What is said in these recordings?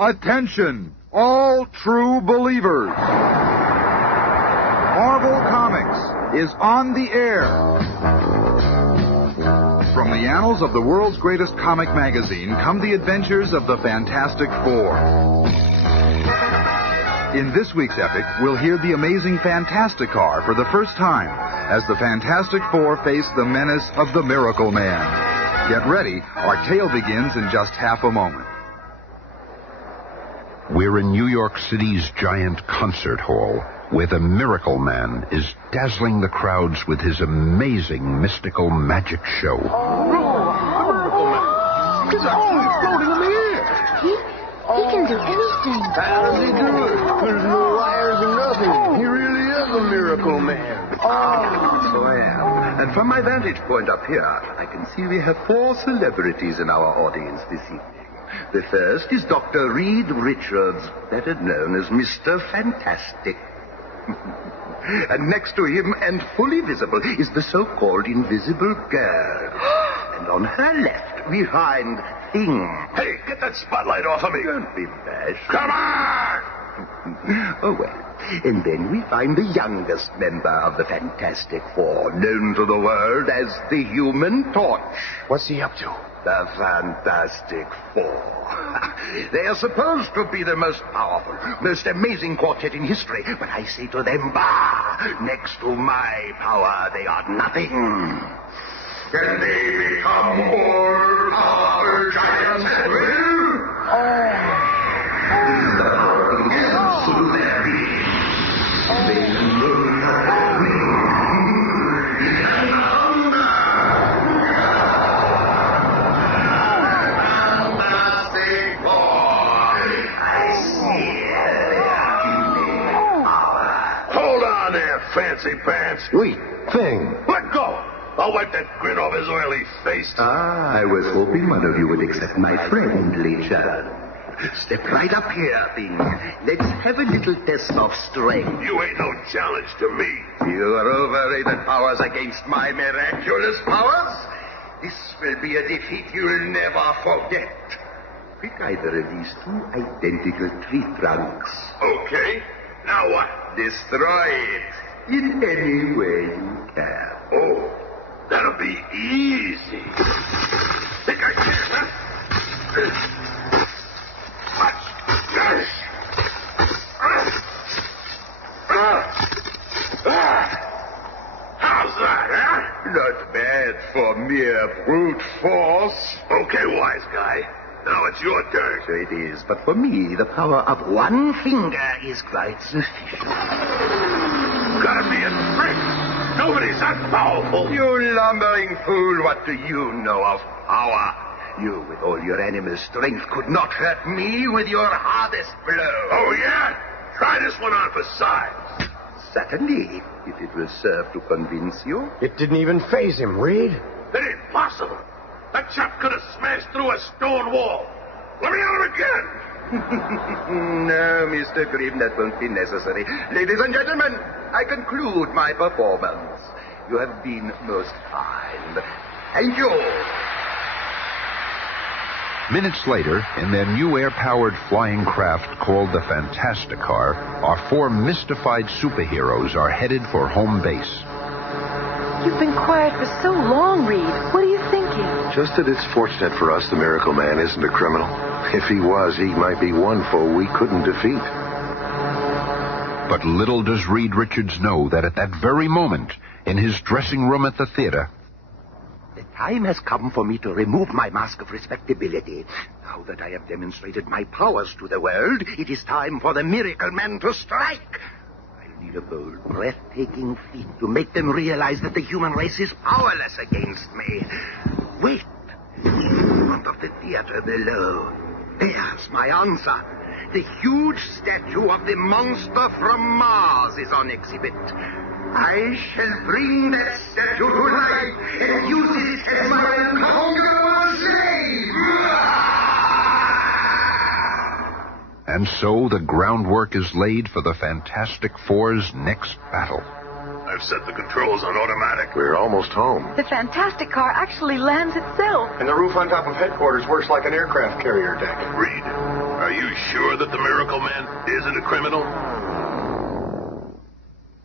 Attention, all true believers. Marvel Comics is on the air. From the annals of the world's greatest comic magazine come the adventures of the Fantastic Four. In this week's epic, we'll hear the amazing Fantasticar for the first time as the Fantastic Four face the menace of the Miracleman. Get ready, our tale begins in just half a moment. We're in New York City's giant concert hall, where the Miracleman is dazzling the crowds with his amazing mystical magic show. He's floating in the air. He can do anything. How does he do it? There's no wires and nothing. He really is a miracle man. So I am. And from my vantage point up here, I can see we have 4 celebrities in our audience this evening. The first is Dr. Reed Richards, better known as Mr. Fantastic. And next to him, and fully visible, is the so-called Invisible Girl. And on her left, we find Thing. Hey, get that spotlight off of me. Don't be bashful. Come on! Oh, well. And then we find the youngest member of the Fantastic Four, known to the world as the Human Torch. What's he up to? The Fantastic Four. They are supposed to be the most powerful, most amazing quartet in history. But I say to them, bah! Next to my power, they are nothing. Can they become all power giants at will? The power begins through their being. They can rule me. Fancy pants. Wait, Thing. Let go. I'll wipe that grin off his oily face. I was hoping one of you would accept my friendly challenge. Step right up here, Thing. Let's have a little test of strength. You ain't no challenge to me. Your overrated powers against my miraculous powers? This will be a defeat you'll never forget. Pick either of these 2 identical tree trunks. Okay. Now what? Destroy it in any way you can. Oh, that'll be easy. Think I can, huh? Watch. Yes. How's that, huh? Not bad for mere brute force. Okay, wise guy. Now it's your turn. So it is, but for me, the power of one finger is quite sufficient. Gotta be a trick. Nobody's that powerful. You lumbering fool, what do you know of power? You, with all your animal strength, could not hurt me with your hardest blow. Oh, yeah? Try this one on for size. Certainly, if it will serve to convince you. It didn't even faze him, Reed. It ain't possible. That chap could have smashed through a stone wall. Let me at him again. No, Mr. Grimm, that won't be necessary. Ladies and gentlemen, I conclude my performance. You have been most kind. Thank you. Minutes later, in their new air-powered flying craft called the Fantasticar, our 4 mystified superheroes are headed for home base. You've been quiet for so long, Reed. What are you thinking? Just that it's fortunate for us the Miracleman isn't a criminal. If he was, he might be one foe we couldn't defeat. But little does Reed Richards know that at that very moment, in his dressing room at the theater, The time has come for me to remove my mask of respectability. Now that I have demonstrated my powers to the world, it is time for the Miracleman to strike. I'll need a bold, breathtaking feat to make them realize that the human race is powerless against me. Wait. In front of the theater below. There's my answer. The huge statue of the monster from Mars is on exhibit. I shall bring that statue to life and use it as my unconquerable slave. And so the groundwork is laid for the Fantastic Four's next battle. I've set the controls on automatic. We're almost home. The Fantasticar actually lands itself. And the roof on top of headquarters works like an aircraft carrier deck. Reed, are Are you sure that the Miracleman isn't a criminal?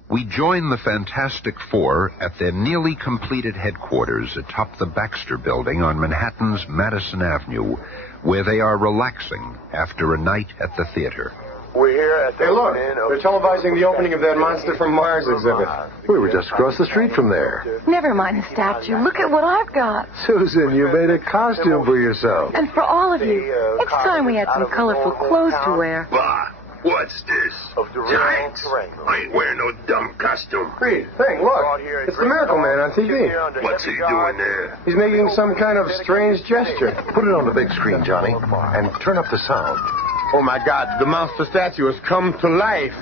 We join the Fantastic Four at their nearly completed headquarters atop the Baxter Building on Manhattan's Madison Avenue, where they are relaxing after a night at the theater. We're here at the They're televising the opening of that Monster from Mars exhibit. We were just across the street from there. Never mind the statue. Look at what I've got. Susan, you made a costume for yourself. And for all of you, it's time we had some colorful clothes to wear. Bah! What's this? Giants? I ain't wearing no dumb costume. Reed, hey, look. It's the Miracleman on TV. What's he doing there? He's making some kind of strange gesture. Put it on the big screen, Johnny, and turn up the sound. Oh, my God. The monster statue has come to life.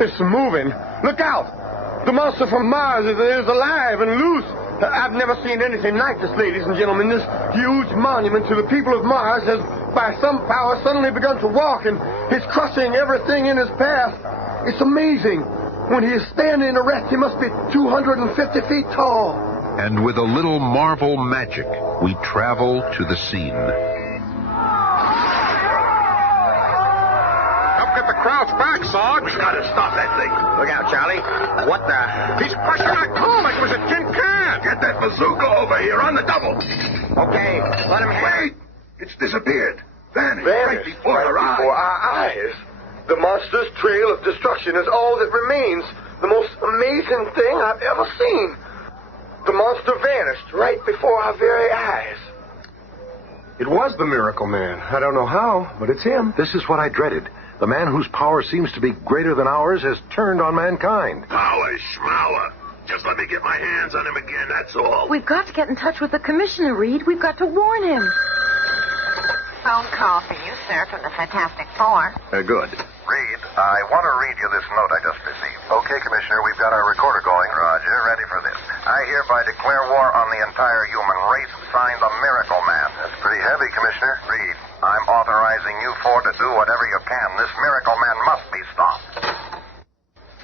It's moving. Look out. The monster from Mars is alive and loose. I've never seen anything like this, ladies and gentlemen. This huge monument to the people of Mars has, by some power, suddenly begun to walk, and he's crushing everything in his path. It's amazing. When he is standing erect, he must be 250 feet tall. And with a little Marvel magic, we travel to the scene. Get the crowds back, Sarge. We gotta stop that thing. Look out, Charlie. What the? He's crushing our car like it was a tin can. Get that bazooka over here on the double. Okay, let him have it. Wait! It's disappeared. Vanished right before our eyes. The monster's trail of destruction is all that remains. The most amazing thing I've ever seen. The monster vanished right before our very eyes. It was the Miracleman. I don't know how, but it's him. This is what I dreaded. The man whose power seems to be greater than ours has turned on mankind. Power schmower. Just let me get my hands on him again, that's all. We've got to get in touch with the commissioner, Reed. We've got to warn him. Phone call for you, sir, from the Fantastic Four. Good. Reed, I want to read you this note I just received. Okay, Commissioner, we've got our recorder going. Roger, ready for this. I hereby declare war on the entire human race. Signed, the Miracleman. That's pretty heavy, Commissioner. Reed, I'm authorizing you four to do whatever you can. This Miracleman must be stopped.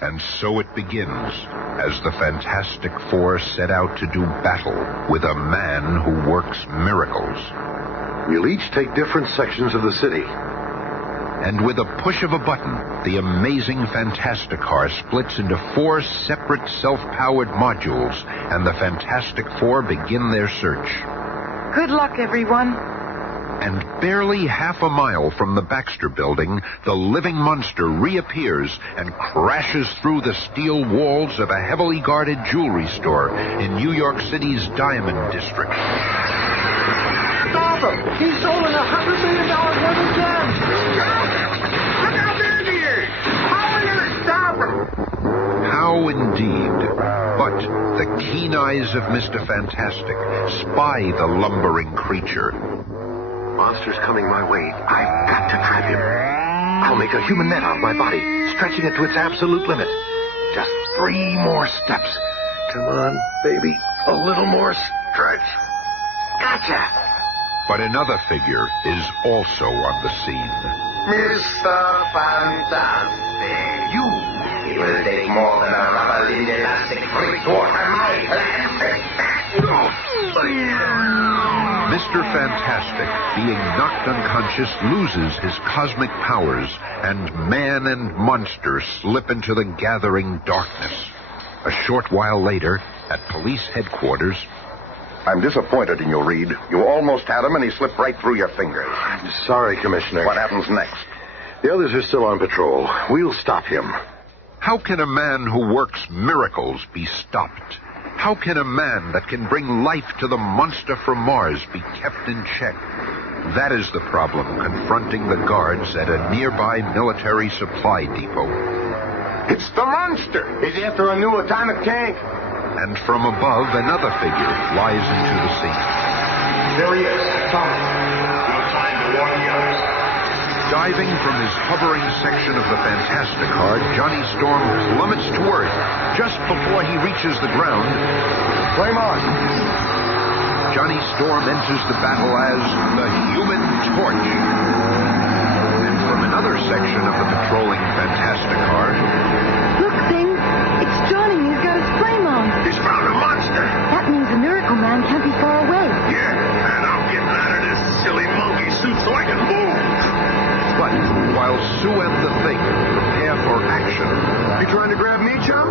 And so it begins, as the Fantastic Four set out to do battle with a man who works miracles. We'll each take different sections of the city. And with a push of a button, the amazing Fantastic Car splits into 4 separate self-powered modules, and the Fantastic Four begin their search. Good luck, everyone. And barely half a mile from the Baxter Building, the living monster reappears and crashes through the steel walls of a heavily guarded jewelry store in New York City's Diamond District. Stop him! He's stolen $100 million worth of gems! Look out there, dear! How are we going to stop him? How indeed. But the keen eyes of Mr. Fantastic spy the lumbering creature. Monster's coming my way. I've got to trap him. I'll make a human net out of my body, stretching it to its absolute limit. Just 3 more steps. Come on, baby. A little more stretch. Gotcha! But another figure is also on the scene. Mr. Fantastic. You! It will take more than a rubber-limbed elastic freak to water my Mr. Fantastic, being knocked unconscious, loses his cosmic powers, and man and monster slip into the gathering darkness. A short while later, at police headquarters... I'm disappointed in you, Reed. You almost had him, and he slipped right through your fingers. I'm sorry, Commissioner. What happens next? The others are still on patrol. We'll stop him. How can a man who works miracles be stopped? How can a man that can bring life to the monster from Mars be kept in check? That is the problem confronting the guards at a nearby military supply depot. It's the monster! He's after a new atomic tank. And from above, another figure flies into the scene. There he is. Tom. No time to warn the others. Diving from his hovering section of the Fantastic Car, Johnny Storm plummets to Earth just before he reaches the ground. Flame on. Johnny Storm enters the battle as the Human Torch. And from another section of the patrolling Fantastic Car... Look, Thing. It's Johnny. He's got his flame on. He's found a monster. That means the Miracleman can't be far away. Yeah, and I'm getting out of this silly monkey suit so I can move. But while Sue and the Thing prepare for action. You trying to grab me, chum?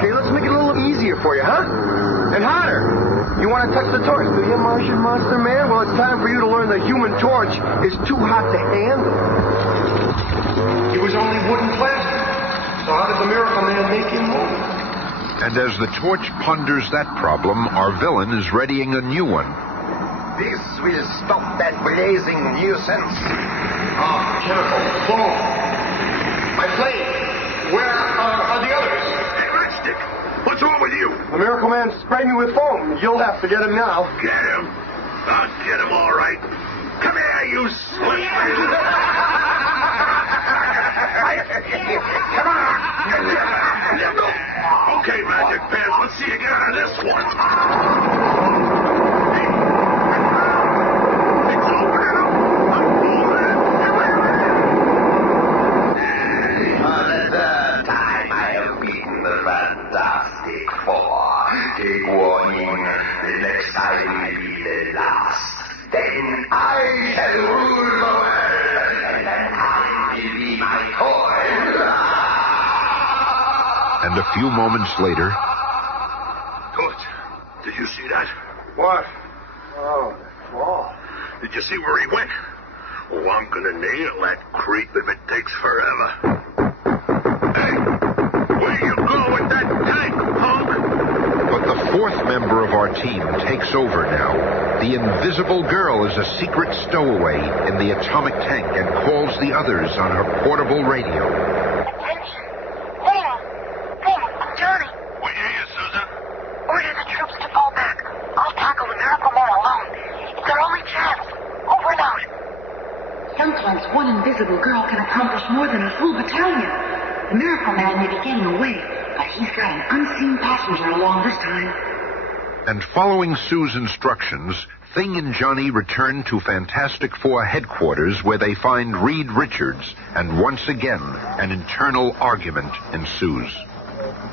Okay, let's make it a little easier for you, huh? And hotter. You want to touch the torch, do you, Martian Monster Man? Well, it's time for you to learn the human torch is too hot to handle. He was only wood and plastic. So how did the Miracleman make him move? And as the torch ponders that problem, our villain is readying a new one. This will stop that blazing nuisance. Chemical. Boom. My flame. Where are the others? Hey, Matchstick, what's wrong with you? The Miracleman sprayed me with foam. You'll have to get him now. Get him. I'll get him all right. Come here, you slippery. Come on. Okay, Magic Pants, let's see you get out of this one. It's opening up. I'm pulling it. For the third time I have beaten the Fantastic Four. Take warning. The next time will be the last. Then I shall rule the world, and that time will be my toy. And a few moments later... Good. Did you see that? What? Oh, the claw. Did you see where he went? Oh, I'm gonna nail that creep if it takes forever. Hey, where you go with that tank, punk? But the fourth member of our team takes over now. The Invisible Girl is a secret stowaway in the atomic tank and calls the others on her portable radio. Attention. Thing, I'm Johnny. We hear you, Susan. Order the troops to fall back. I'll tackle the Miracleman alone. It's our only chance. Over and out. Sometimes one invisible girl can accomplish more than a full battalion. The Miracleman may be getting away, but he's got an unseen passenger along this time. And following Sue's instructions, Thing and Johnny return to Fantastic Four headquarters where they find Reed Richards, and once again, an internal argument ensues.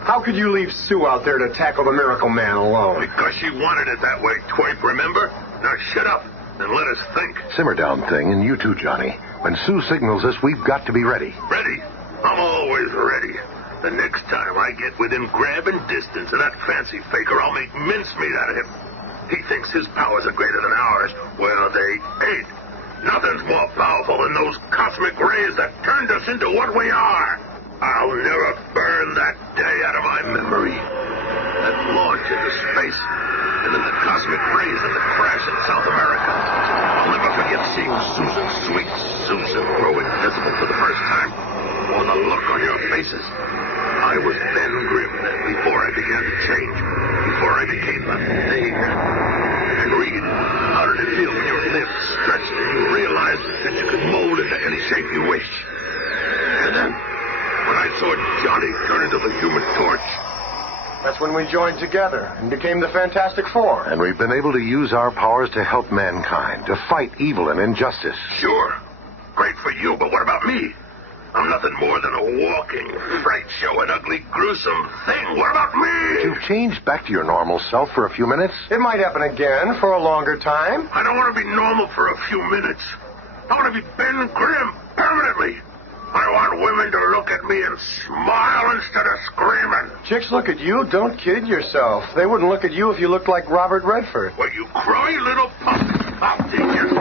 How could you leave Sue out there to tackle the Miracleman alone? Because she wanted it that way, twerp, remember? Now shut up and let us think. Simmer down, Thing, and you too, Johnny. When Sue signals us, we've got to be ready. Ready? I'm always ready. The next time I get within grabbing distance of that fancy faker, I'll make mincemeat out of him. He thinks his powers are greater than ours. Well, they ain't. Nothing's more powerful than those cosmic rays that turned us into what we are. I'll never burn that day out of my memory. That launch into space, and then the cosmic rays and the crash in South America. I'll never forget seeing Susan, sweet Susan, grow invisible for the first time. Or the look on your faces. I was Ben Grimm then, before I began to change. Before I became a thing. And Reed, how did it feel when your limbs stretched and you realized that you could mold into any shape you wish? And then, when I saw Johnny turn into the Human Torch. That's when we joined together and became the Fantastic Four. And we've been able to use our powers to help mankind, to fight evil and injustice. Sure. Great for you, but what about me? I'm nothing more than a walking fright show, an ugly, gruesome thing. What about me? You've changed back to your normal self for a few minutes. It might happen again for a longer time. I don't want to be normal for a few minutes. I want to be Ben Grimm permanently. I want women to look at me and smile instead of screaming. Chicks look at you. Don't kid yourself. They wouldn't look at you if you looked like Robert Redford. Well, you crummy little punk. I'll teach you.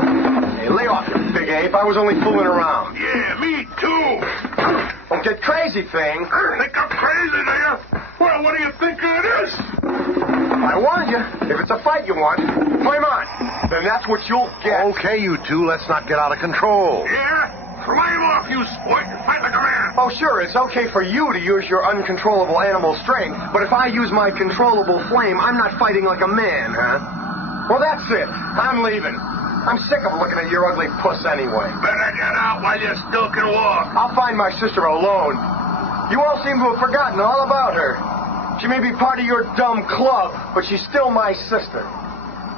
Hey, lay off, you big ape. I was only fooling around. Yeah, me too. Don't get crazy, Thing. Think I'm crazy, do you? Well, what do you think it is? I warned you. If it's a fight you want, flame on. Then that's what you'll get. Okay, you two, let's not get out of control. Yeah? Flame off, you sport, and fight like a man. Oh, sure, it's okay for you to use your uncontrollable animal strength, but if I use my controllable flame, I'm not fighting like a man, huh? Well, that's it. I'm leaving. I'm sick of looking at your ugly puss anyway. Better get out while you still can walk. I'll find my sister alone. You all seem to have forgotten all about her. She may be part of your dumb club, but she's still my sister.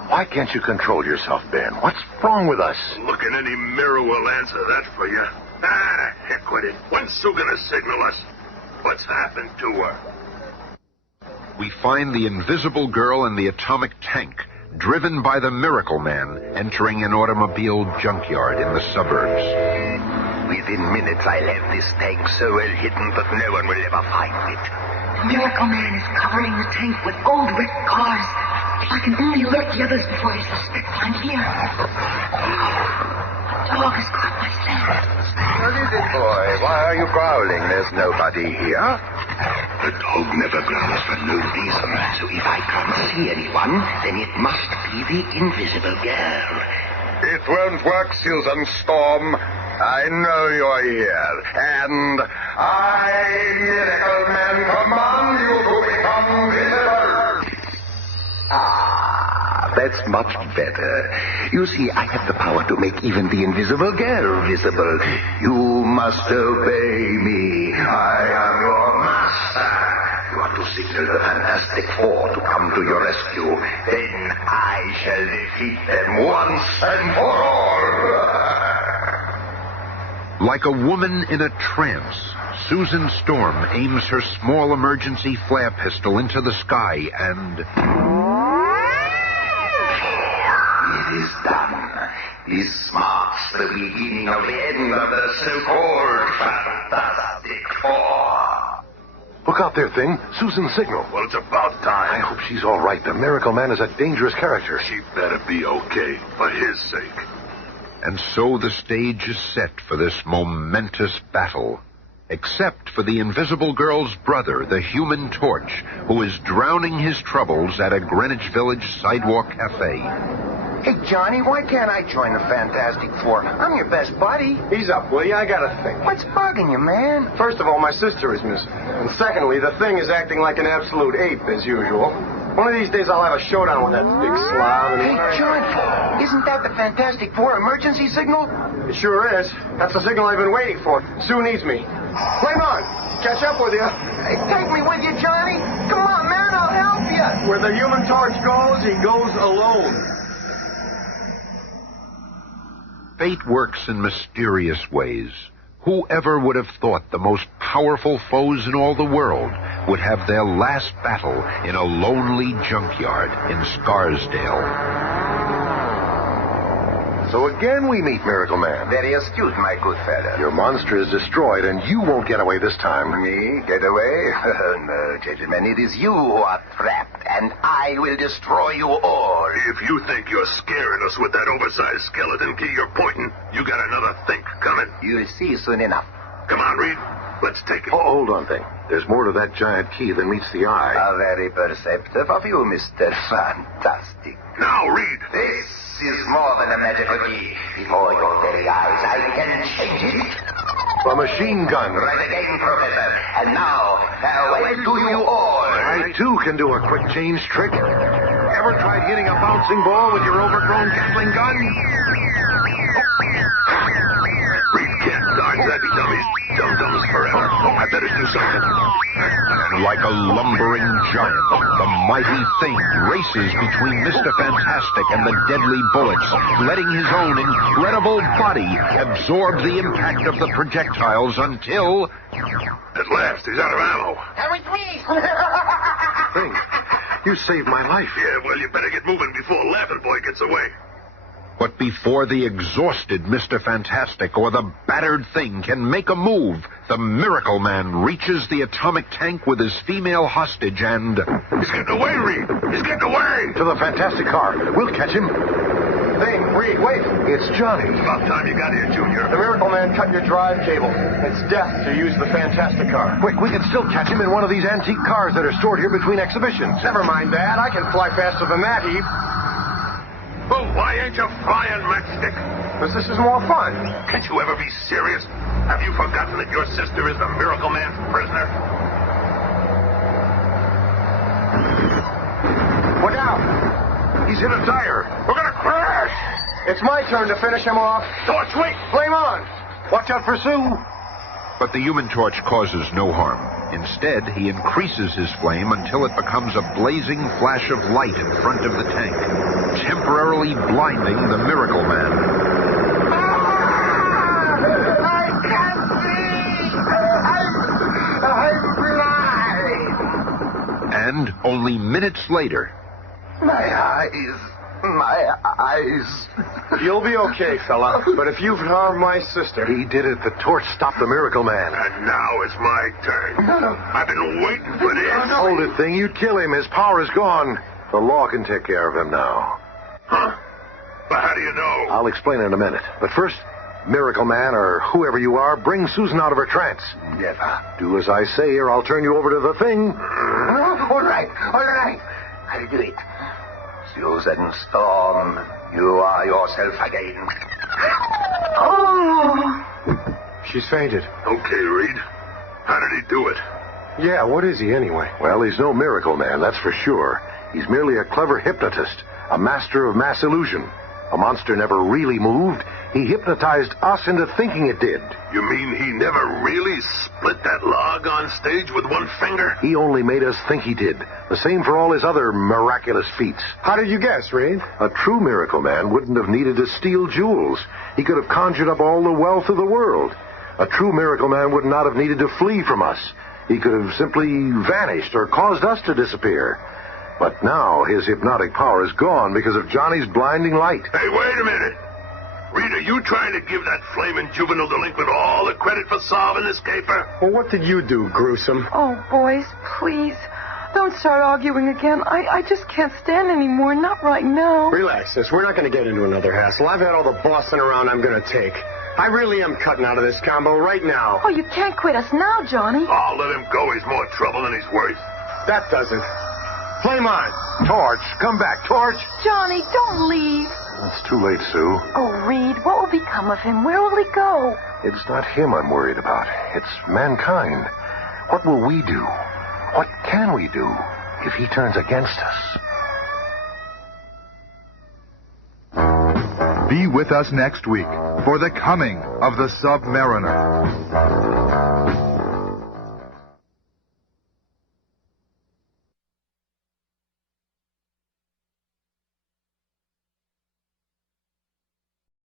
Why can't you control yourself, Ben? What's wrong with us? Look in any mirror will answer that for you. Ah, heck with it. When's Sue gonna signal us? What's happened to her? We find the Invisible Girl in the atomic tank, driven by the Miracleman, entering an automobile junkyard in the suburbs. Within minutes, I'll have this tank so well hidden that no one will ever find it. The Miracleman is covering the tank with old wrecked cars. If I can only alert the others before he suspects I'm here. The dog has caught my scent. What is it, boy? Why are you growling? There's nobody here. The dog never growls for no reason. So if I can't see anyone, then it must be the invisible girl. It won't work, Susan Storm. I know you're here, and I, Miracleman, command you to become visible. That's much better. You see, I have the power to make even the invisible girl visible. You must obey me. I am your master. You are to signal the Fantastic Four to come to your rescue. Then I shall defeat them once and for all. Like a woman in a trance, Susan Storm aims her small emergency flare pistol into the sky and... It is done. This marks the beginning of the end of the so-called Fantastic Four. Look out there, Thing. Susan's signal. Well, it's about time. I hope she's all right. The Miracleman is a dangerous character. She better be okay, for his sake. And so the stage is set for this momentous battle. Except for the Invisible Girl's brother, the Human Torch, who is drowning his troubles at a Greenwich Village sidewalk cafe. Hey, Johnny, why can't I join the Fantastic Four? I'm your best buddy. Ease up, will you? I got a thing. What's bugging you, man? First of all, my sister is missing. And secondly, the thing is acting like an absolute ape, as usual. One of these days I'll have a showdown with that big slob. Hey, John, isn't that the Fantastic Four emergency signal? It sure is. That's the signal I've been waiting for. Sue needs me. Flame on! Catch up with you. Hey, take me with you, Johnny. Come on, man, I'll help you. Where the Human Torch goes, he goes alone. Fate works in mysterious ways. Whoever would have thought the most powerful foes in all the world would have their last battle in a lonely junkyard in Scarsdale? So again we meet Miracleman. Very astute, my good fellow. Your monster is destroyed, and you won't get away this time. Me? Get away? No, gentlemen, it is you who are trapped, and I will destroy you all. If you think you're scaring us with that oversized skeleton key you're pointing, you got another think coming. You'll see soon enough. Come on, Reed. Let's take it. Oh, hold on, Thing. There's more to that giant key than meets the eye. How very perceptive of you, Mr. Fantastic. Now, Reed. This is more than a magical key. Before your very eyes, I can change it. A machine gun. Right again, Professor. And now, farewell to you all. I, too, can do a quick change trick. Ever tried hitting a bouncing ball with your overgrown Gatling gun? Reed can't dodge that, dummies. Dum-dums forever. I better do something. And like a lumbering giant, the mighty Thing races between Mr. Fantastic and the deadly bullets, letting his own incredible body absorb the impact of the projectiles until... At last, he's out of ammo. Come with me. Thing, you saved my life. Yeah, well, you better get moving before Laughing Boy gets away. But before the exhausted Mr. Fantastic or the battered Thing can make a move, the Miracleman reaches the atomic tank with his female hostage and... He's getting away, Reed! He's getting away! To the Fantastic car. We'll catch him. Thing, Reed, wait. It's Johnny. It's about time you got here, Junior. The Miracleman cut your drive cable. It's death to use the Fantastic car. Quick, we can still catch him in one of these antique cars that are stored here between exhibitions. Never mind that. I can fly faster than that, Eve. Well, why ain't you flying, Matchstick? Because this is more fun. Can't you ever be serious? Have you forgotten that your sister is the Miracleman's prisoner? Look out! He's hit a tire. We're gonna crash! It's my turn to finish him off. Torch, wait! Flame on! Watch out for Sue. But the Human Torch causes no harm. Instead, he increases his flame until it becomes a blazing flash of light in front of the tank, temporarily blinding the Miracleman. I can't see! I'm blind! And only minutes later... My eyes. eyes. You'll be okay, fella. But if you've harmed my sister... He did it. The torch stopped the Miracleman. And now it's my turn. I've been waiting for this. Hold it, thing. You'd kill him. His power is gone. The law can take care of him now. Huh? But how do you know? I'll explain in a minute. But first, Miracleman, or whoever you are, bring Susan out of her trance. Never. Do as I say, or I'll turn you over to the thing. All right. I'll do it. Susan Storm, you are yourself again. Oh! She's fainted. Okay, Reed. How did he do it? Yeah, what is he anyway? Well, he's no Miracleman, that's for sure. He's merely a clever hypnotist, a master of mass illusion. A monster never really moved. He hypnotized us into thinking it did. You mean he never really split that log on stage with one finger? He only made us think he did. The same for all his other miraculous feats. How did you guess, Reed? A true Miracleman wouldn't have needed to steal jewels. He could have conjured up all the wealth of the world. A true Miracleman would not have needed to flee from us. He could have simply vanished or caused us to disappear. But now his hypnotic power is gone because of Johnny's blinding light. Hey, wait a minute. Reed, are you trying to give that flaming juvenile delinquent all the credit for solving this caper? Well, what did you do, gruesome? Oh, boys, please. Don't start arguing again. I just can't stand anymore. Not right now. Relax, sis. We're not going to get into another hassle. I've had all the bossing around I'm going to take. I really am cutting out of this combo right now. Oh, you can't quit us now, Johnny. I'll let him go. He's more trouble than he's worth. That doesn't. Flame on. Torch, come back, Torch. Johnny, don't leave. It's too late, Sue. Oh, Reed, what will become of him? Where will he go? It's not him I'm worried about. It's mankind. What will we do? What can we do if he turns against us? Be with us next week for the coming of the Submariner.